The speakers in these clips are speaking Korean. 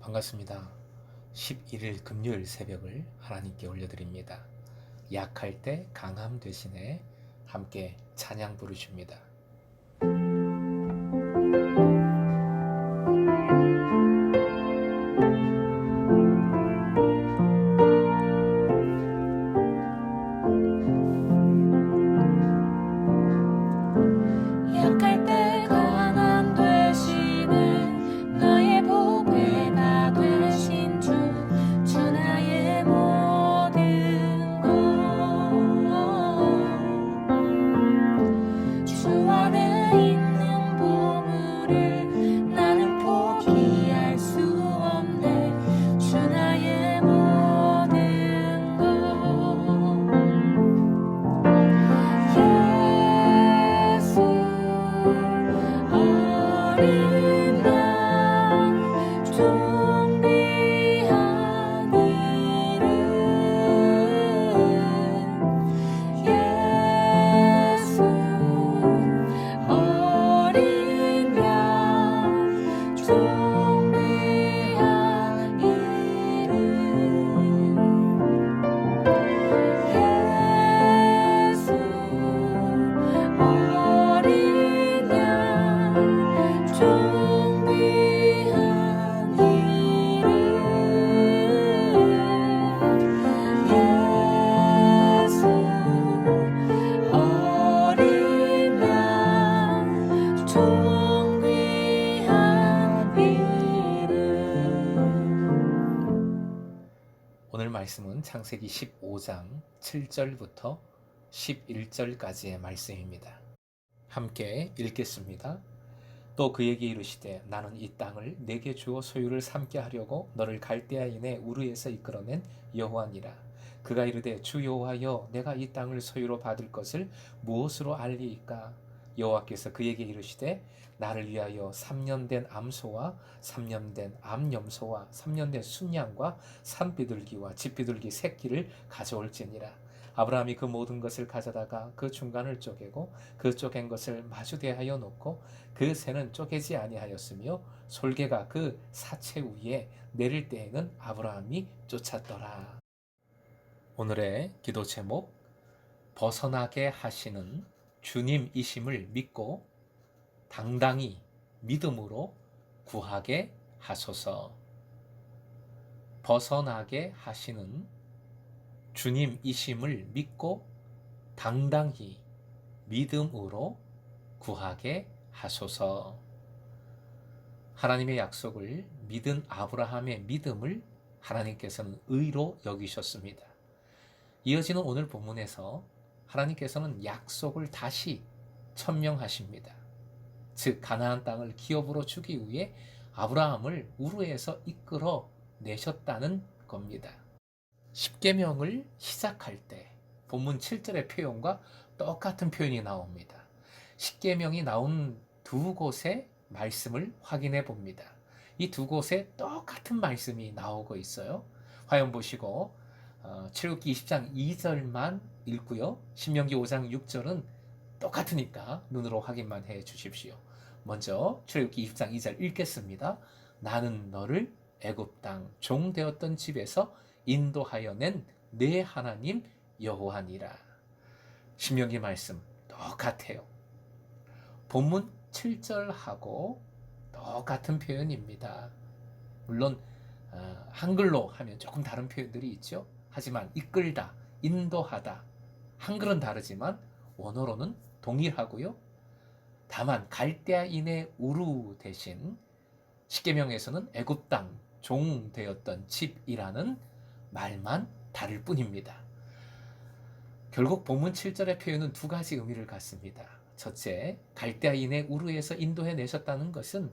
반갑습니다. 11일 금요일 새벽을 하나님께 올려드립니다. 약할 때 강함 대신에 함께 찬양 부르십니다. 약할 때 강함 되시는 나의 보배가 되신 주 나의 모든 것주 안에 있는 보물을 나는 포기할 수 없네. 주 나의 모든 것 예수 어린 양 좀 귀한 이름 예수 어린 양 좀 귀한 이름 예수 어린 양 좀 귀한 이름 예수 어린 양 좀 귀한 이름. 오늘 말씀은 창세기 15장 7절부터 11절까지의 말씀입니다. 함께 읽겠습니다. 또 그에게 이르시되 나는 이 땅을 내게 주어 소유를 삼게 하려고 너를 갈대아인의 우르에서 이끌어낸 여호와니라. 그가 이르되 주 여호와여 내가 이 땅을 소유로 받을 것을 무엇으로 알리이까? 여호와께서 그에게 이르시되 나를 위하여 3년 된 암소와 3년 된 암염소와 3년 된 순양과 산비둘기와 집비둘기 새끼를 가져올지니라. 아브라함이 그 모든 것을 가져다가 그 중간을 쪼개고 그 쪼갠 것을 마주 대하여 놓고 그 새는 쪼개지 아니하였으며 솔개가 그 사체 위에 내릴 때에는 아브라함이 쫓았더라. 오늘의 기도 제목, 벗어나게 하시는 주님이심을 믿고 당당히 믿음으로 구하게 하소서. 벗어나게 하시는 주님이심을 믿고 당당히 믿음으로 구하게 하소서. 하나님의 약속을 믿은 아브라함의 믿음을 하나님께서는 의로 여기셨습니다. 이어지는 오늘 본문에서 하나님께서는 약속을 다시 천명하십니다. 즉 가나안 땅을 기업으로 주기 위해 아브라함을 우르에서 이끌어 내셨다는 겁니다. 십계명을 시작할 때 본문 7절의 표현과 똑같은 표현이 나옵니다. 십계명이 나온 두 곳의 말씀을 확인해 봅니다. 이 두 곳에 똑같은 말씀이 나오고 있어요. 화면 보시고 출애굽기 20장 2절만 읽고요. 신명기 5장 6절은 똑같으니까 눈으로 확인만 해 주십시오. 먼저 출애굽기 20장 2절 읽겠습니다. 나는 너를 애굽 땅 종 되었던 집에서 인도하여 낸 내 하나님 여호와니라. 신명기 말씀 똑같아요. 본문 7절하고 똑같은 표현입니다. 물론 한글로 하면 조금 다른 표현들이 있죠. 하지만 이끌다, 인도하다, 한글은 다르지만 원어로는 동일하고요. 다만 갈대아인의 우루 대신 십계명에서는 애굽 땅 종 되었던 집이라는 말만 다를 뿐입니다. 결국 본문 7절의 표현은 두 가지 의미를 갖습니다. 첫째, 갈대아인의 우르에서 인도해 내셨다는 것은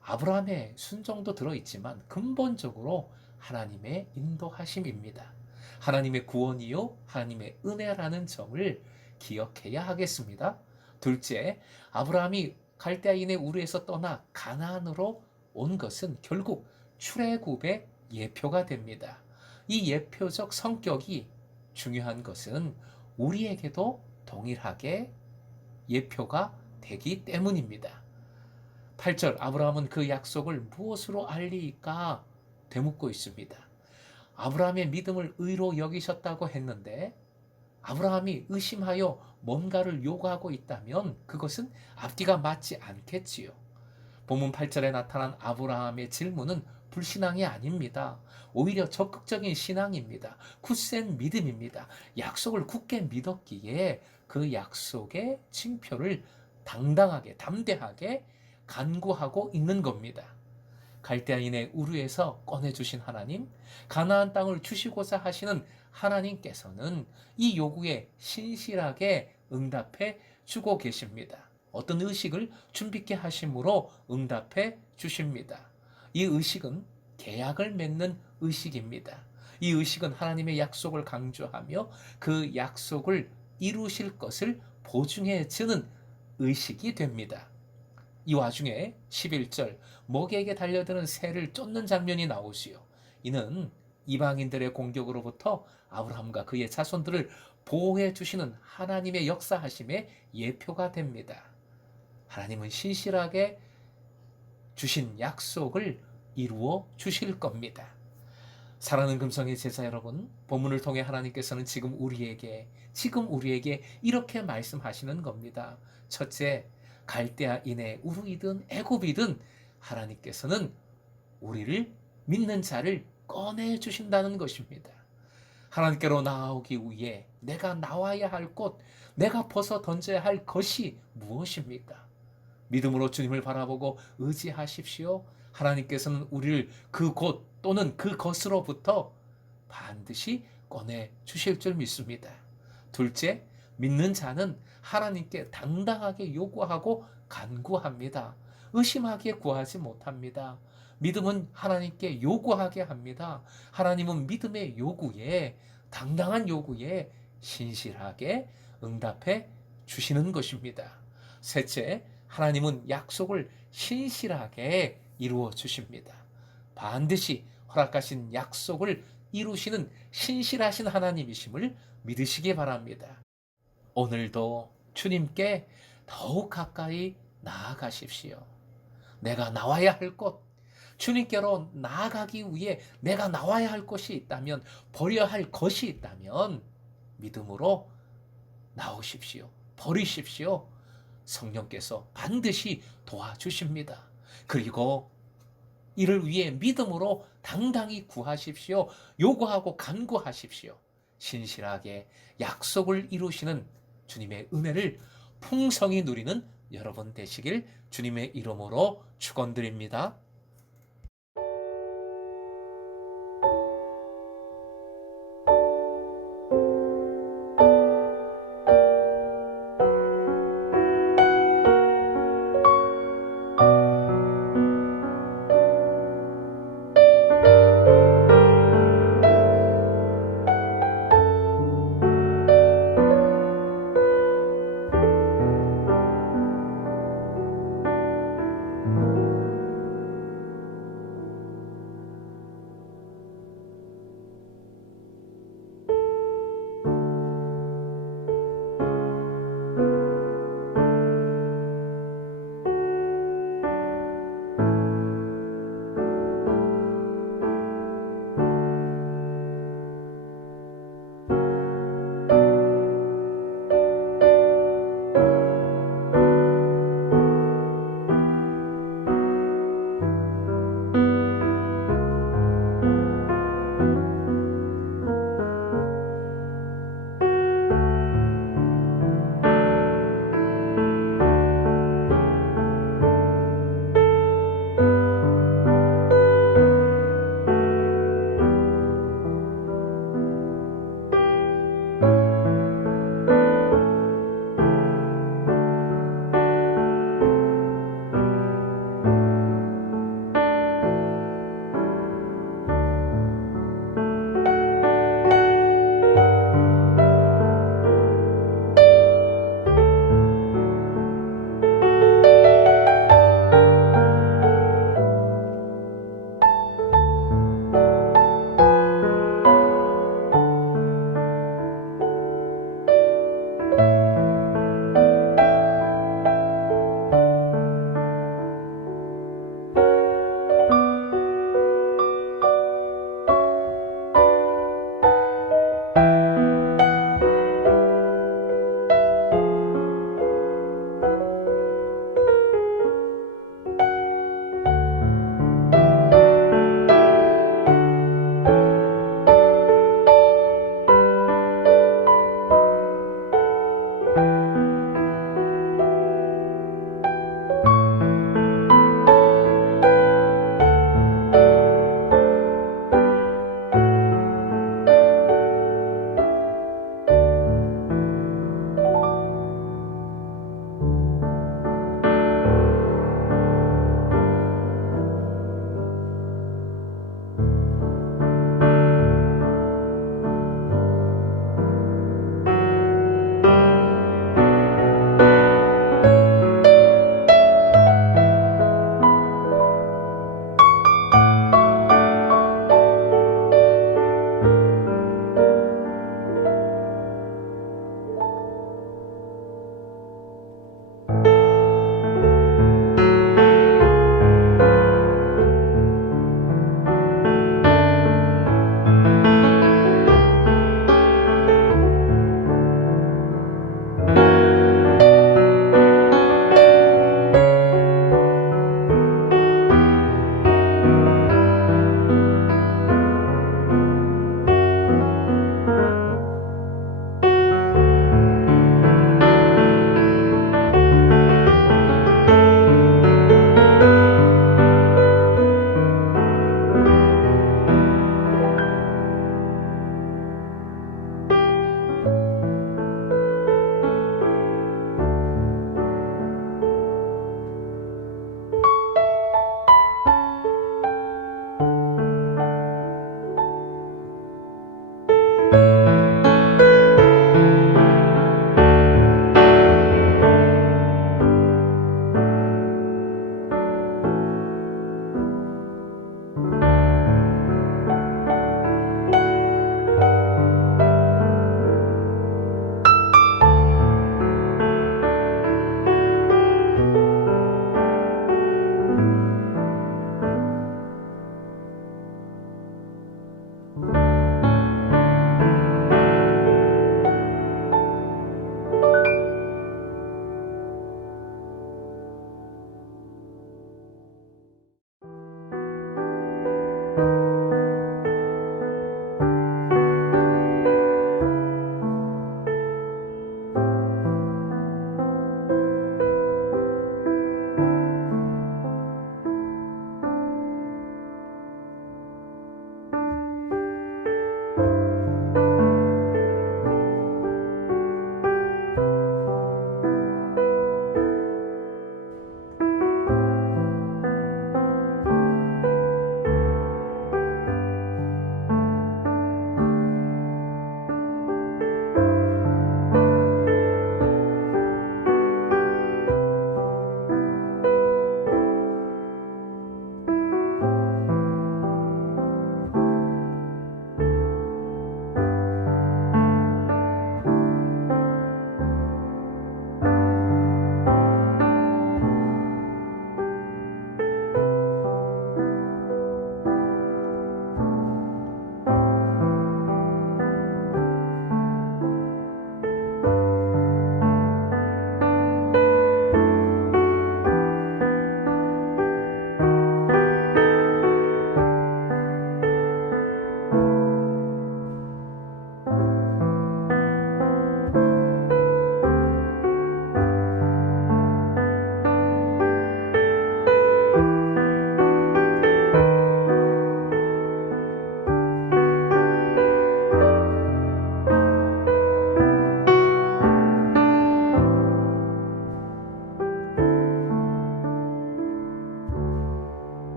아브라함의 순종도 들어있지만 근본적으로 하나님의 인도하심입니다. 하나님의 구원이요 하나님의 은혜라는 점을 기억해야 하겠습니다. 둘째, 아브라함이 갈대아인의 우르에서 떠나 가나안으로 온 것은 결국 출애굽의 예표가 됩니다. 이 예표적 성격이 중요한 것은 우리에게도 동일하게 예표가 되기 때문입니다. 8절 아브라함은 그 약속을 무엇으로 알리까? 되묻고 있습니다. 아브라함의 믿음을 의로 여기셨다고 했는데 아브라함이 의심하여 뭔가를 요구하고 있다면 그것은 앞뒤가 맞지 않겠지요. 본문 8절에 나타난 아브라함의 질문은 불신앙이 아닙니다. 오히려 적극적인 신앙입니다. 굳센 믿음입니다. 약속을 굳게 믿었기에 그 약속의 징표를 당당하게 담대하게 간구하고 있는 겁니다. 갈대아인의 우르에서 꺼내주신 하나님, 가나안 땅을 주시고자 하시는 하나님께서는 이 요구에 신실하게 응답해 주고 계십니다. 어떤 의식을 준비케 하심으로 응답해 주십니다. 이 의식은 계약을 맺는 의식입니다. 이 의식은 하나님의 약속을 강조하며 그 약속을 이루실 것을 보증해 주는 의식이 됩니다. 이 와중에 11절 목에게 달려드는 새를 쫓는 장면이 나오지요. 이는 이방인들의 공격으로부터 아브라함과 그의 자손들을 보호해 주시는 하나님의 역사하심의 예표가 됩니다. 하나님은 신실하게 주신 약속을 이루어 주실 겁니다. 사랑하는 금성의 제자 여러분, 본문을 통해 하나님께서는 지금 우리에게 이렇게 말씀하시는 겁니다. 첫째, 갈대아인의 우르이든 애굽이든 하나님께서는 우리를 믿는 자를 꺼내 주신다는 것입니다. 하나님께로 나아오기 위해 내가 나와야 할 곳, 내가 벗어 던져야 할 것이 무엇입니까? 믿음으로 주님을 바라보고 의지하십시오. 하나님께서는 우리를 그곳 또는 그것으로부터 반드시 꺼내 주실 줄 믿습니다. 둘째, 믿는 자는 하나님께 당당하게 요구하고 간구합니다. 의심하게 구하지 못합니다. 믿음은 하나님께 요구하게 합니다. 하나님은 믿음의 요구에, 당당한 요구에 신실하게 응답해 주시는 것입니다. 셋째, 하나님은 약속을 신실하게 이루어 주십니다. 반드시 허락하신 약속을 이루시는 신실하신 하나님이심을 믿으시기 바랍니다. 오늘도 주님께 더욱 가까이 나아가십시오. 내가 나와야 할 곳, 주님께로 나아가기 위해 내가 나와야 할 곳이 있다면, 버려야 할 것이 있다면 믿음으로 나오십시오. 버리십시오. 성령께서 반드시 도와주십니다. 그리고 이를 위해 믿음으로 당당히 구하십시오. 요구하고 간구하십시오. 신실하게 약속을 이루시는 주님의 은혜를 풍성히 누리는 여러분 되시길 주님의 이름으로 축원드립니다.